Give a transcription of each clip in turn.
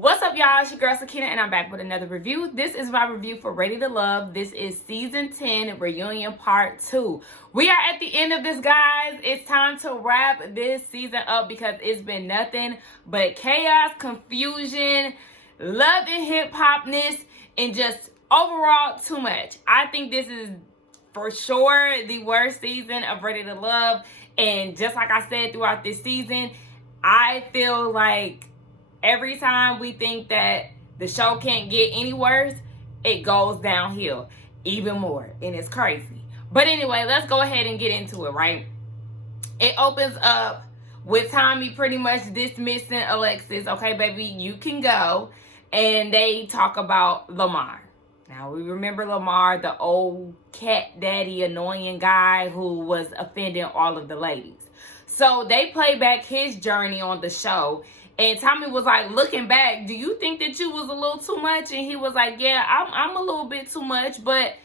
What's up, y'all? It's your girl Sakina, and I'm back with another review. This is my review for Ready to Love. This is season 10 reunion part 2. We are at the end of this, guys. It's time to wrap this season up because it's been nothing but chaos, confusion, love and hip hopness, and just overall too much. I think this is for sure the worst season of Ready to Love. And just like I said throughout this season, I feel like every time we think that the show can't get any worse, it goes downhill even more. And it's crazy. But anyway, let's go ahead and get into it, right? It opens up with Tommy pretty much dismissing Alexis. Okay, baby, you can go. And they talk about Lamar. Now, we remember Lamar, the old cat daddy annoying guy who was offending all of the ladies. So they play back his journey on the show. And Tommy was like, looking back, do you think that you was a little too much? And he was like, yeah, I'm a little bit too much. But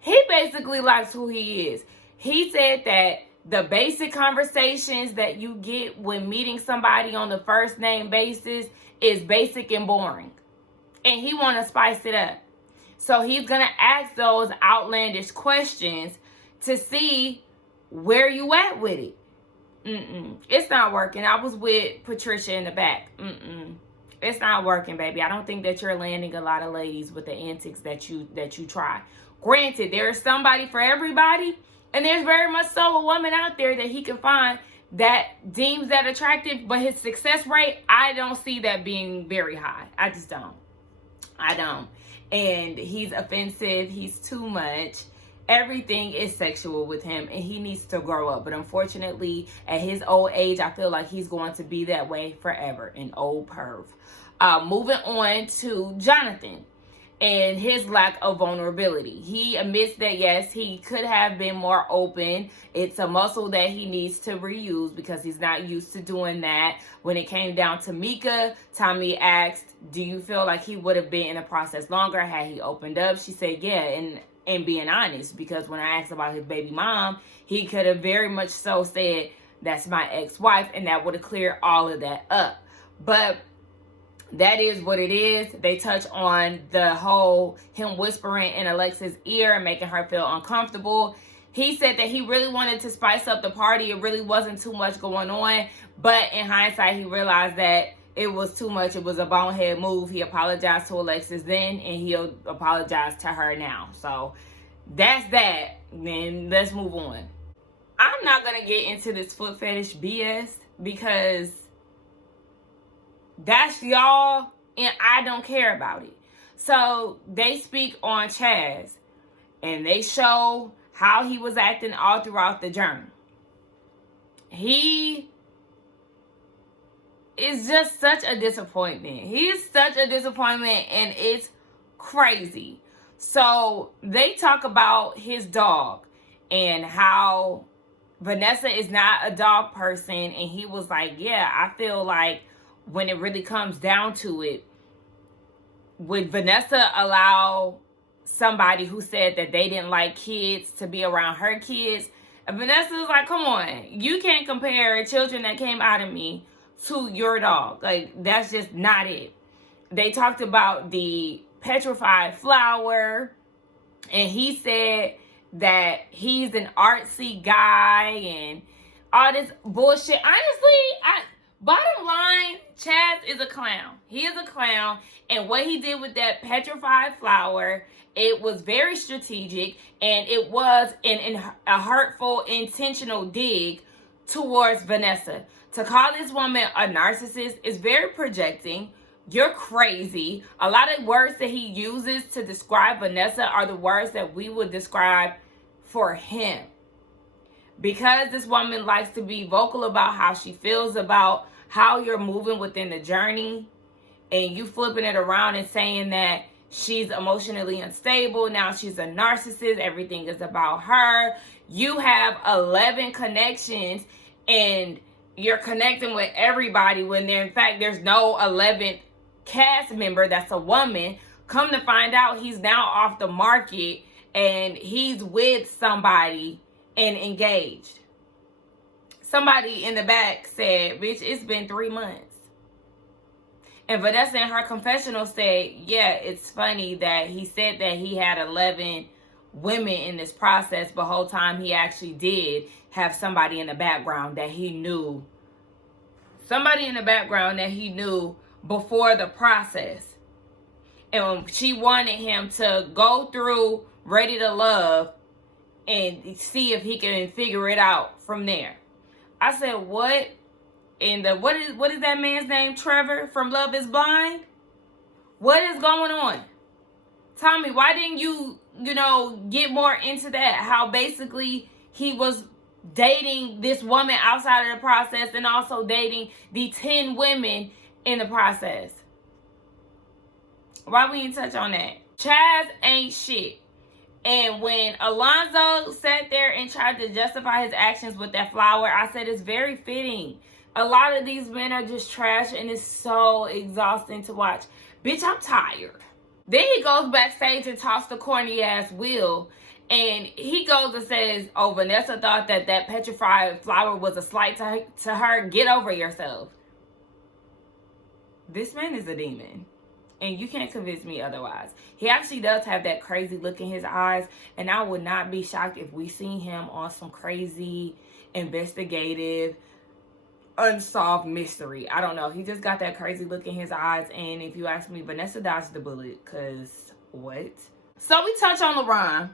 he basically likes who he is. He said that the basic conversations that you get when meeting somebody on the first name basis is basic and boring. And he want to spice it up. So he's going to ask those outlandish questions to see where you at with it. It's not working. I was with Patricia in the back. It's not working, baby. I don't think that you're landing a lot of ladies with the antics that you try. Granted, there is somebody for everybody, and there's very much so a woman out there that he can find that deems that attractive, but his success rate, I don't see that being very high. I just don't. I don't. And he's offensive. He's too much. Everything is sexual with him, and he needs to grow up. But unfortunately, at his old age, I feel like he's going to be that way forever, an old perv. Moving on to Jonathan and his lack of vulnerability. He admits that, yes, he could have been more open. It's a muscle that he needs to reuse because he's not used to doing that. When it came down to Mika, Tommy asked, do you feel like he would have been in the process longer had he opened up? She said, yeah, and being honest, because when I asked about his baby mom, he could have very much so said, that's my ex-wife, and that would have cleared all of that up. But that is what it is. They touch on the whole him whispering in Alexis' ear and making her feel uncomfortable. He said that he really wanted to spice up the party. It really wasn't too much going on. But in hindsight, he realized that it was too much. It was a bonehead move. He apologized to Alexis then, and he'll apologize to her now. So that's that. Then let's move on. I'm not going to get into this foot fetish BS because that's y'all, and I don't care about it. So they speak on Chaz, and they show how he was acting all throughout the journey. He is just such a disappointment. He is such a disappointment, and it's crazy. So they talk about his dog and how Vanessa is not a dog person, and he was like, yeah, I feel like when it really comes down to it, would Vanessa allow somebody who said that they didn't like kids to be around her kids? And Vanessa was like, come on, you can't compare children that came out of me to your dog. Like, that's just not it. They talked about the petrified flower, and he said that he's an artsy guy and all this bullshit. Honestly, bottom line, Chaz is a clown. He is a clown, and what he did with that petrified flower, it was very strategic, and it was a hurtful, intentional dig towards Vanessa. To call this woman a narcissist is very projecting. You're crazy. A lot of words that he uses to describe Vanessa are the words that we would describe for him. Because this woman likes to be vocal about how she feels about how you're moving within the journey, and you flipping it around and saying that she's emotionally unstable, now she's a narcissist, everything is about her. You have 11 connections, and you're connecting with everybody when there, in fact, there's no 11th cast member that's a woman. Come to find out, he's now off the market, and he's with somebody and engaged. Somebody in the back said, bitch, it's been 3 months. And Vanessa in her confessional said, yeah, it's funny that he said that he had 11 women in this process, but the whole time he actually did have somebody in the background that he knew. Somebody in the background that he knew before the process. And she wanted him to go through Ready to Love and see if he can figure it out from there. I said, what? And what is that man's name? Trevor from Love is Blind? What is going on? Tommy, why didn't you get more into that? How basically he was dating this woman outside of the process and also dating the 10 women in the process. Why we didn't touch on that? Chaz ain't shit. And when Alonzo sat there and tried to justify his actions with that flower, I said it's very fitting. A lot of these men are just trash and it's so exhausting to watch. Bitch, I'm tired. Then he goes backstage and talks the corny ass Will. And he goes and says, oh, Vanessa thought that petrified flower was a slight to her. Get over yourself. This man is a demon. And you can't convince me otherwise. He actually does have that crazy look in his eyes. And I would not be shocked if we see him on some crazy, investigative, unsolved mystery. I don't know. He just got that crazy look in his eyes. And if you ask me, Vanessa dodged the bullet. Because what? So we touch on LeBron.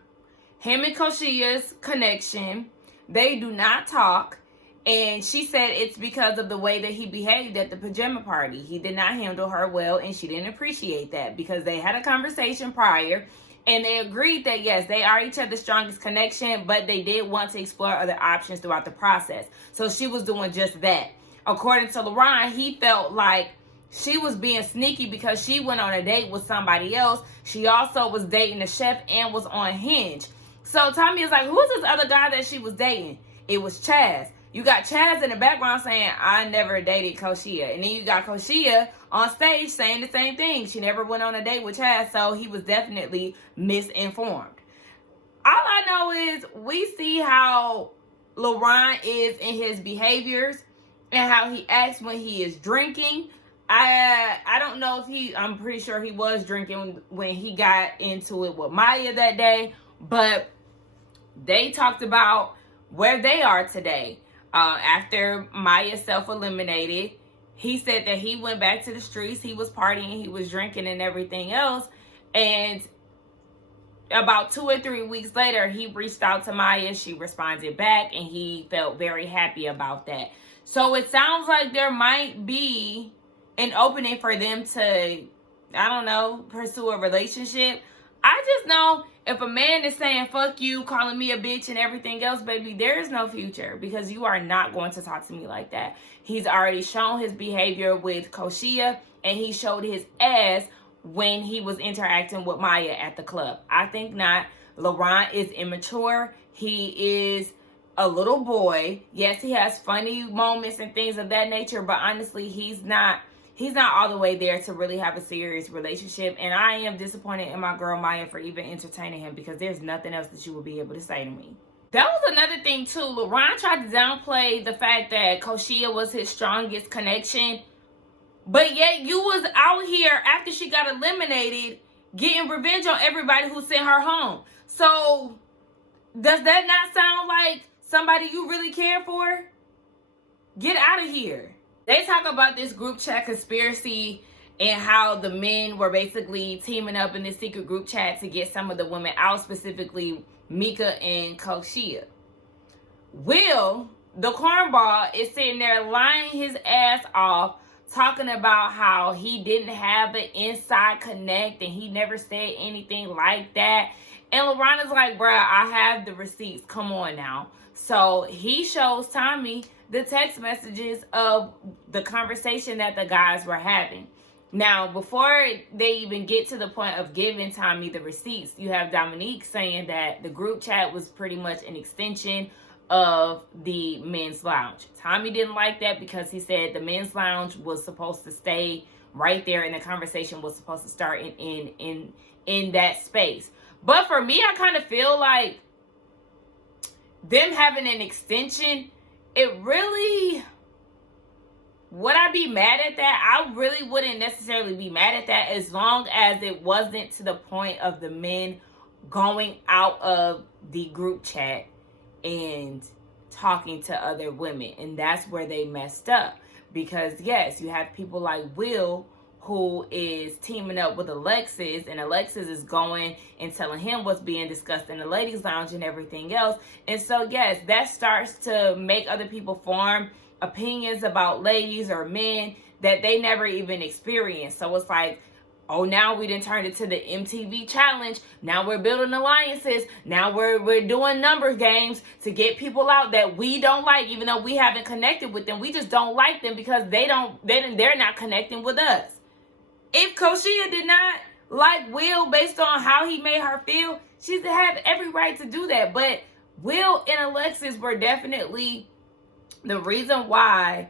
Him and Koshia's connection. They do not talk. And she said it's because of the way that he behaved at the pajama party. He did not handle her well, and she didn't appreciate that because they had a conversation prior, and they agreed that, yes, they are each other's strongest connection, but they did want to explore other options throughout the process. So she was doing just that. According to LeBron, he felt like she was being sneaky because she went on a date with somebody else. She also was dating a chef and was on Hinge. So Tommy is like, who's this other guy that she was dating? It was Chaz. You got Chaz in the background saying, I never dated Koshia. And then you got Koshia on stage saying the same thing. She never went on a date with Chaz, so he was definitely misinformed. All I know is we see how LeBron is in his behaviors and how he acts when he is drinking. I don't know if I'm pretty sure he was drinking when he got into it with Maya that day, but they talked about where they are today. After Maya self-eliminated, he said that he went back to the streets. He was partying, he was drinking and everything else. And about 2 or 3 weeks later, he reached out to Maya. She responded back and he felt very happy about that. So it sounds like there might be an opening for them to, I don't know, pursue a relationship. I just know if a man is saying, fuck you, calling me a bitch and everything else, baby, there is no future because you are not going to talk to me like that. He's already shown his behavior with Koshia and he showed his ass when he was interacting with Maya at the club. I think not. LeBron is immature. He is a little boy. Yes, he has funny moments and things of that nature, but honestly, he's not all the way there to really have a serious relationship. And I am disappointed in my girl Maya for even entertaining him because there's nothing else that you will be able to say to me. That was another thing too. LeBron tried to downplay the fact that Koshia was his strongest connection. But yet you was out here after she got eliminated getting revenge on everybody who sent her home. So does that not sound like somebody you really care for? Get out of here. They talk about this group chat conspiracy and how the men were basically teaming up in this secret group chat to get some of the women out, specifically Mika and Koshia. Will, the cornball, is sitting there lying his ass off, talking about how he didn't have an inside connect and he never said anything like that. And LeBron is like, bruh, I have the receipts. Come on now. So he shows Tommy the text messages of the conversation that the guys were having. Now, before they even get to the point of giving Tommy the receipts, you have Dominique saying that the group chat was pretty much an extension of the men's lounge. Tommy didn't like that because he said the men's lounge was supposed to stay right there and the conversation was supposed to start in that space. But for me, I kind of feel like them having an extension, it really would I be mad at that? I really wouldn't necessarily be mad at that as long as it wasn't to the point of the men going out of the group chat and talking to other women. And that's where they messed up. Because yes, you have people like Will who is teaming up with Alexis, and Alexis is going and telling him what's being discussed in the ladies lounge and everything else. And so yes, that starts to make other people form opinions about ladies or men that they never even experienced. So it's like, oh, now we done turned it to the MTV challenge. Now we're building alliances. Now we're doing number games to get people out that we don't like, even though we haven't connected with them. We just don't like them because they're not connecting with us. If Koshia did not like Will based on how he made her feel, she had every right to do that. But Will and Alexis were definitely the reason why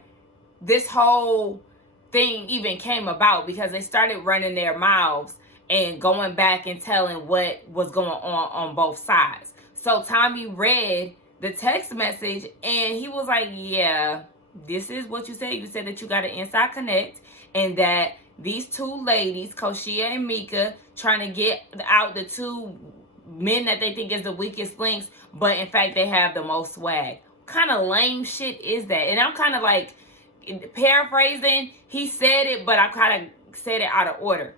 this whole thing even came about, because they started running their mouths and going back and telling what was going on both sides. So Tommy read the text message and he was like, yeah, this is what you said. You said that you got an inside connect and that these two ladies, Koshia and Mika, trying to get out the two men that they think is the weakest links, but in fact they have the most swag. What kind of lame shit is that? And I'm kind of like paraphrasing. He said it, but I kind of said it out of order.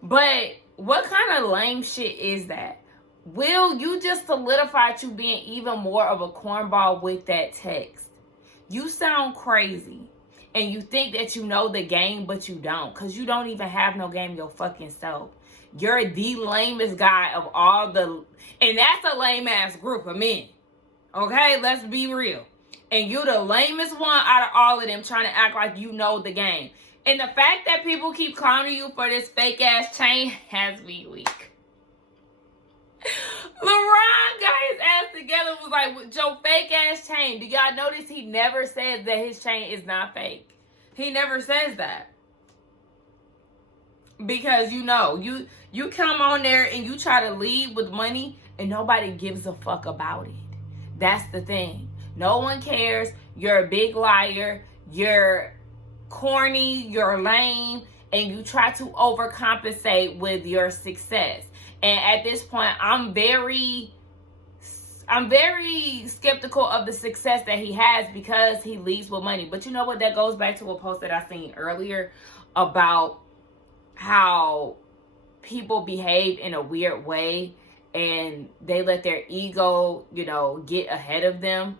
But what kind of lame shit is that? Will, you just solidified you being even more of a cornball with that text. You sound crazy. And you think that you know the game, but you don't. Because you don't even have no game your fucking self. You're the lamest guy of all the... And that's a lame-ass group of men. Okay? Let's be real. And you the lamest one out of all of them trying to act like you know the game. And the fact that people keep clowning you for this fake-ass chain has me weak. LeBron got his ass together and was like, with your fake-ass chain. Do y'all notice he never says that his chain is not fake? He never says that. Because you know, you come on there and you try to lead with money and nobody gives a fuck about it. That's the thing. No one cares. You're a big liar. You're corny. You're lame. And you try to overcompensate with your success. And at this point, I'm very skeptical of the success that he has because he leads with money. But you know what? That goes back to a post that I seen earlier about how people behave in a weird way and they let their ego, get ahead of them.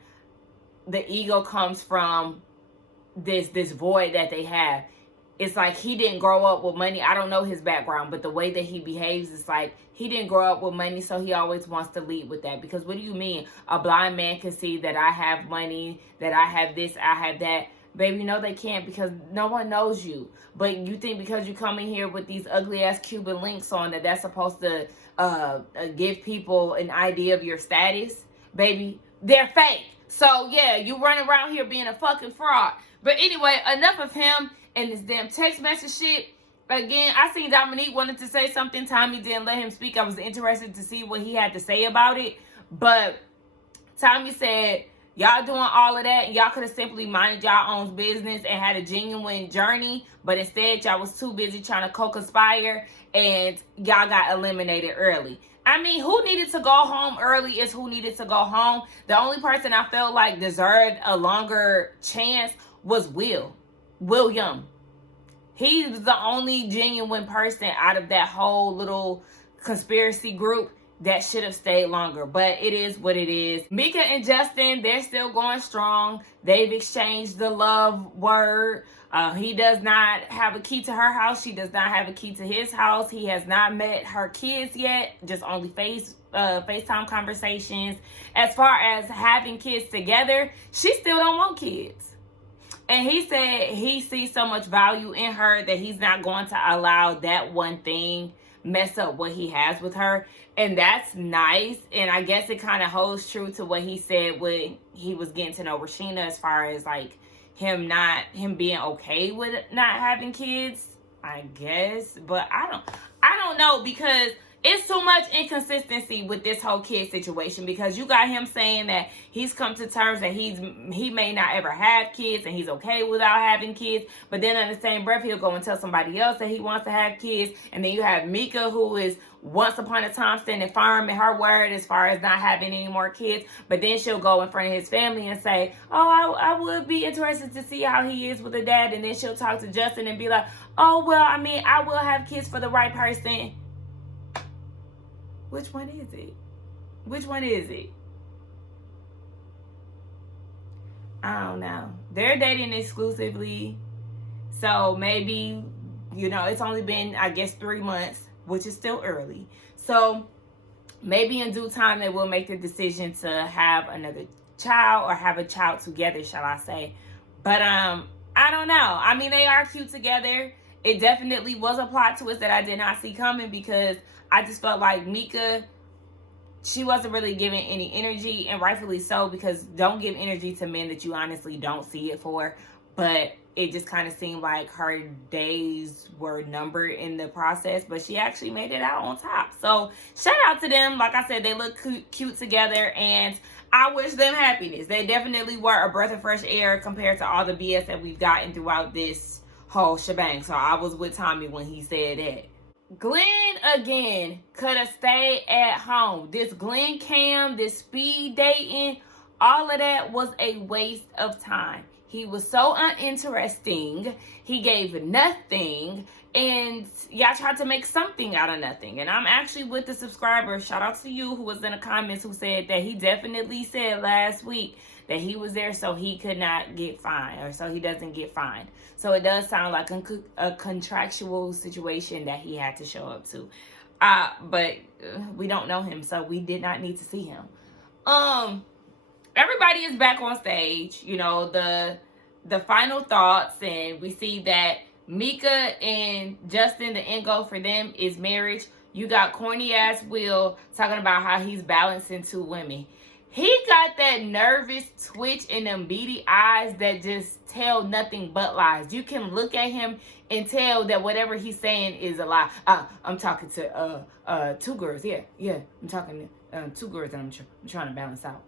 The ego comes from this void that they have. It's like he didn't grow up with money. I don't know his background, but the way that he behaves is like he didn't grow up with money, so he always wants to lead with that. Because what do you mean? A blind man can see that I have money, that I have this, I have that. Baby, no, they can't, because no one knows you. But you think because you come in here with these ugly-ass Cuban links on that's supposed to give people an idea of your status? Baby, they're fake. So, yeah, you run around here being a fucking fraud. But anyway, enough of him and this damn text message shit. Again, I seen Dominique wanted to say something. Tommy didn't let him speak. I was interested to see what he had to say about it. But Tommy said, y'all doing all of that. Y'all could have simply minded y'all own business and had a genuine journey. But instead, y'all was too busy trying to co-conspire. And y'all got eliminated early. I mean, who needed to go home early is who needed to go home. The only person I felt like deserved a longer chance was William. He's the only genuine person out of that whole little conspiracy group that should have stayed longer. But it is what it is. Mika and Justin, they're still going strong. They've exchanged the love word. He does not have a key to her house. She does not have a key to his house. He has not met her kids yet. Just only FaceTime conversations. As far as having kids together, she still don't want kids. And he said he sees so much value in her that he's not going to allow that one thing mess up what he has with her. And that's nice. And I guess it kind of holds true to what he said when he was getting to know Rashina, as far as like him being okay with not having kids, I guess. But I don't know, because It's too much inconsistency with this whole kid situation, because you got him saying that he's come to terms that he may not ever have kids and he's okay without having kids, but then in the same breath he'll go and tell somebody else that he wants to have kids. And then you have Mika, who is once upon a time standing firm in her word as far as not having any more kids, but then she'll go in front of his family and say, oh, I would be interested to see how he is with a dad. And then she'll talk to Justin and be like, oh, well, I mean, I will have kids for the right person. Which one is it? Which one is it? I don't know. They're dating exclusively. So maybe, it's only been, I guess, 3 months, which is still early. So maybe in due time they will make the decision to have another child, or have a child together, shall I say. But I don't know. I mean, they are cute together. It definitely was a plot twist that I did not see coming, because I just felt like Mika, she wasn't really giving any energy, and rightfully so, because don't give energy to men that you honestly don't see it for. But it just kind of seemed like her days were numbered in the process, but she actually made it out on top. So shout out to them. Like I said, they look cute together, and I wish them happiness. They definitely were a breath of fresh air compared to all the BS that we've gotten throughout this whole shebang. So I was with Tommy when he said that. Glenn, again, could have stayed at home. This Glenn Cam, this speed dating, all of that was a waste of time. He was so uninteresting. He gave nothing. And y'all tried to make something out of nothing. And I'm actually with the subscriber. Shout out to you, who was in the comments, who said that he definitely said last week that he was there so he could not get fined, or so he doesn't get fined. So it does sound like a contractual situation that he had to show up to. But we don't know him, so we did not need to see him. Everybody is back on stage. The final thoughts, and we see that Mika and Justin, the end goal for them is marriage. You got corny ass Will talking about how he's balancing 2 women. He got that nervous twitch in them beady eyes that just tell nothing but lies. You can look at him and tell that whatever he's saying is a lie. I'm talking to 2 girls. Yeah. I'm talking to 2 girls that I'm trying to balance out.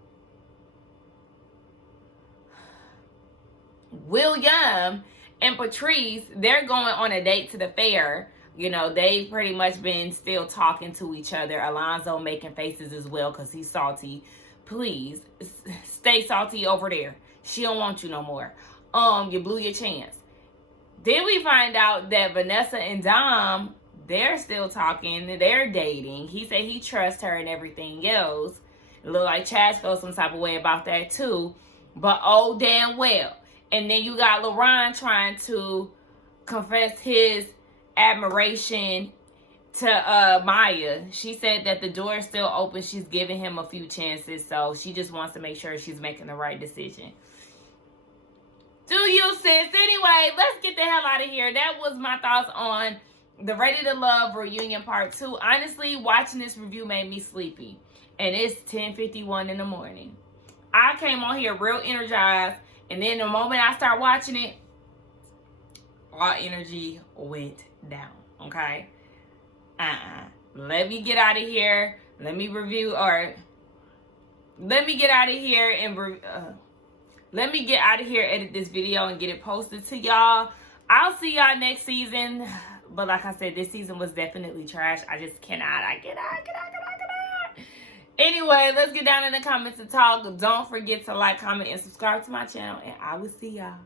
William and Patrice, they're going on a date to the fair. They've pretty much been still talking to each other. Alonzo making faces as well because he's salty. Please, stay salty over there. She don't want you no more. You blew your chance. Then we find out that Vanessa and Dom, they're still talking. They're dating. He said he trusts her and everything else. It looked like Chaz felt some type of way about that too. But oh, damn well. And then you got LaRon trying to confess his admiration to Maya. She said that the door is still open. She's giving him a few chances. So she just wants to make sure she's making the right decision. Do you, sis? Anyway, let's get the hell out of here. That was my thoughts on the Ready to Love reunion part 2. Honestly, watching this review made me sleepy. And it's 10:51 in the morning. I came on here real energized. And then the moment I start watching it, all energy went down. Okay? Let me get out of here. Let me review, or let me get out of here and let me get out of here, edit this video, and get it posted to y'all. I'll see y'all next season. But like I said, this season was definitely trash. I just cannot. I cannot. Anyway, let's get down in the comments and talk. Don't forget to like, comment, and subscribe to my channel. And I will see y'all.